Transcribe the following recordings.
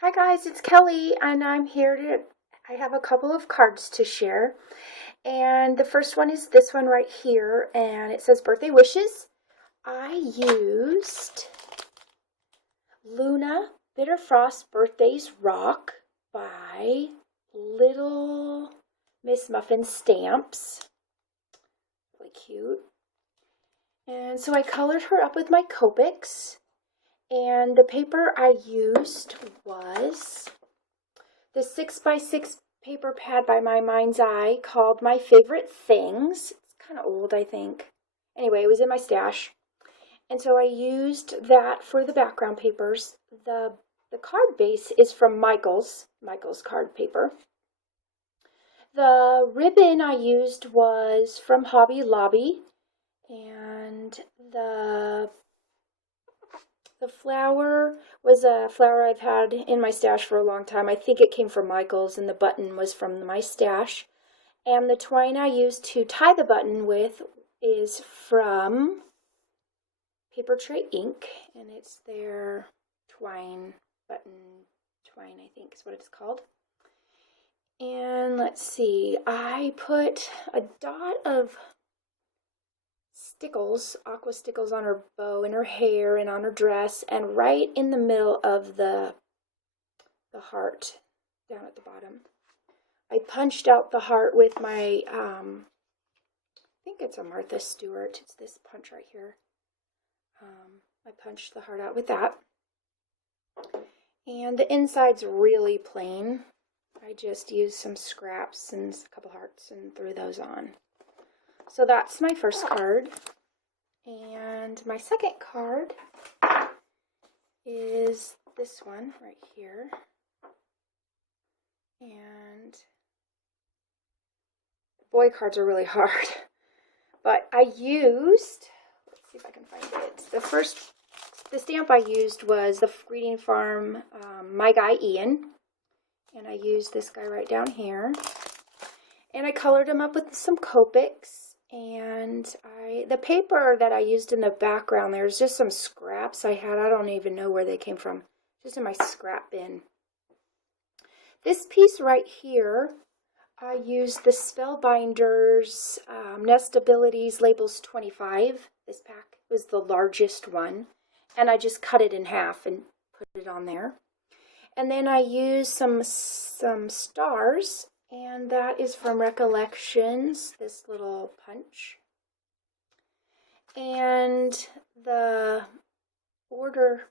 Hi guys, it's Kelly and I have a couple of cards to share. And the first one is this one right here and it says birthday wishes. I used Luna Bitterfrost Birthdays Rock by Little Miss Muffin Stamps. Really cute. And so I colored her up with my Copics. And the paper I used was the 6x6 paper pad by My Mind's Eye called My Favorite Things. It's kind of old, I think. Anyway, it was in my stash. And so I used that for the background papers. The card base is from Michael's card paper. The ribbon I used was from Hobby Lobby. And the flower was a flower I've had in my stash for a long time. I think it came from Michael's, and the button was from my stash. And the twine I used to tie the button with is from Paper Tray Ink, and it's their twine, button twine, I think is what it's called. And let's see, I put a dot of stickles, aqua stickles on her bow and her hair and on her dress, and right in the middle of the heart down at the bottom. I punched out the heart with my, I think it's a Martha Stewart. It's this punch right here. I punched the heart out with that. And the inside's really plain. I just used some scraps and a couple hearts and threw those on. So that's my first card. And my second card is this one right here. And boy cards are really hard. But I used, let's see if I can find it. The stamp I used was the Greeting Farm My Guy Ian. And I used this guy right down here. And I colored him up with some Copics. And the paper that I used in the background, there's just some scraps I had. I don't even know where they came from. Just in my scrap bin. This piece right here, I used the Spellbinders Nestabilities Labels 25. This pack was the largest one. And I just cut it in half and put it on there. And then I used some stars. And that is from Recollections, this little punch. And the order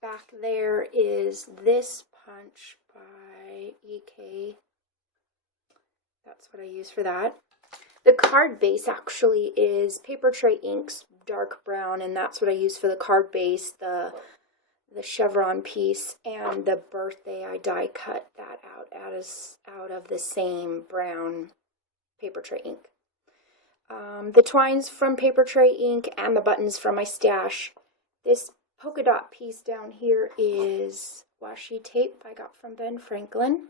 back there is this punch by EK. That's what I use for that. The card base actually is Paper Tray Ink's dark brown, and that's what I use for the card base, the chevron piece, and the birthday I die cut that out of the same brown Paper Tray Ink. The twine's from Paper Tray Ink and the buttons from my stash. This polka dot piece down here is washi tape I got from Ben Franklin.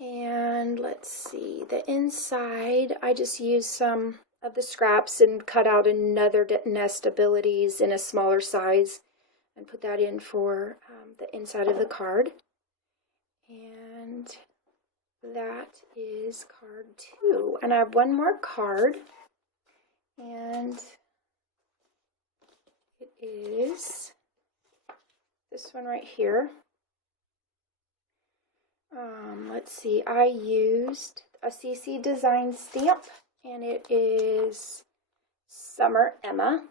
And let's see, the inside I just used some of the scraps and cut out another Nestabilities in a smaller size and put that in for the inside of the card. And that is card 2. And I have one more card, and it is this one right here. Let's see, I used a CC Design stamp, and it is Summer Emma.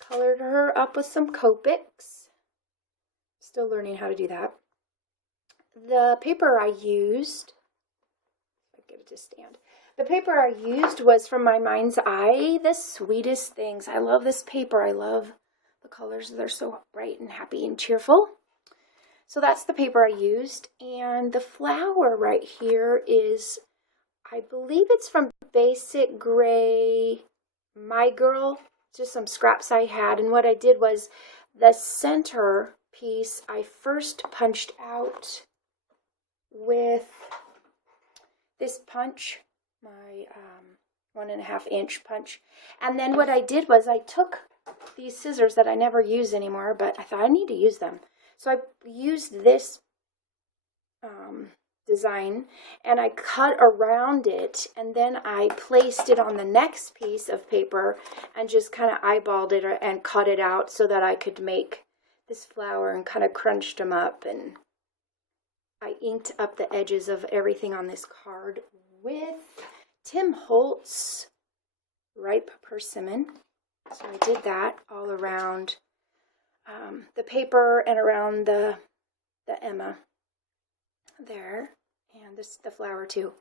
Colored her up with some Copics. Still learning how to do that. The paper I used, I'll get it to stand. The paper I used was from My Mind's Eye, The Sweetest Things. I love this paper. I love the colors. They're so bright and happy and cheerful. So that's the paper I used. And the flower right here is, I believe it's from Basic Gray My Girl. Just some scraps I had. And what I did was the center piece I first punched out with this punch, my 1.5 inch punch. And then what I did was I took these scissors that I never use anymore, but I thought I need to use them. So I used this design and I cut around it, and then I placed it on the next piece of paper and just kind of eyeballed it and cut it out so that I could make this flower, and kind of crunched them up, and I inked up the edges of everything on this card with Tim Holtz Ripe Persimmon. So I did that all around the paper and around the Emma there, and the flower too.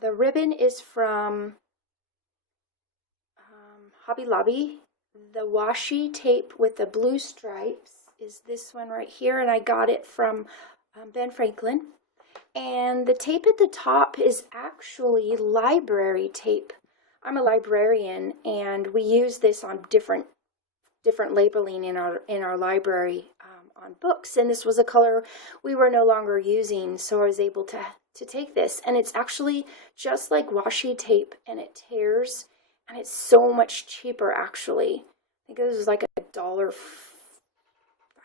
The ribbon is from Hobby Lobby. The washi tape with the blue stripes is this one right here, and I got it from Ben Franklin. And the tape at the top is actually library tape. I'm a librarian, and we use this on different labeling in our library on books, and this was a color we were no longer using, so I was able to take this, and it's actually just like washi tape, and it tears, and it's so much cheaper actually. I think this was like $1,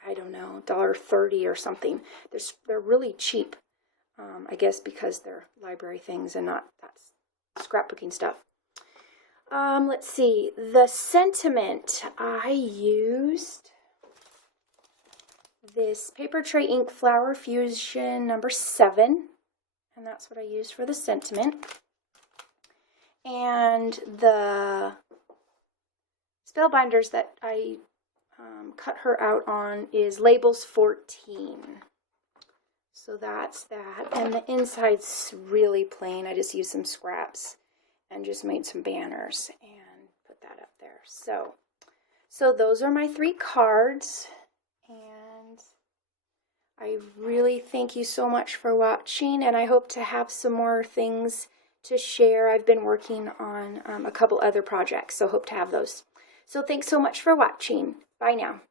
I don't know, $1.30 or something. They're really cheap, I guess because they're library things and not that's scrapbooking stuff. Let's see, the sentiment, I used this Paper Tray Ink Flower Fusion number 7, and that's what I used for the sentiment. And the Spellbinders that I cut her out on is Labels 14. So that's that, and the inside's really plain. I just used some scraps and just made some banners and put that up there. So those are my 3 cards, and I really thank you so much for watching, and I hope to have some more things to share. I've been working on a couple other projects, so hope to have those. So thanks so much for watching. Bye now.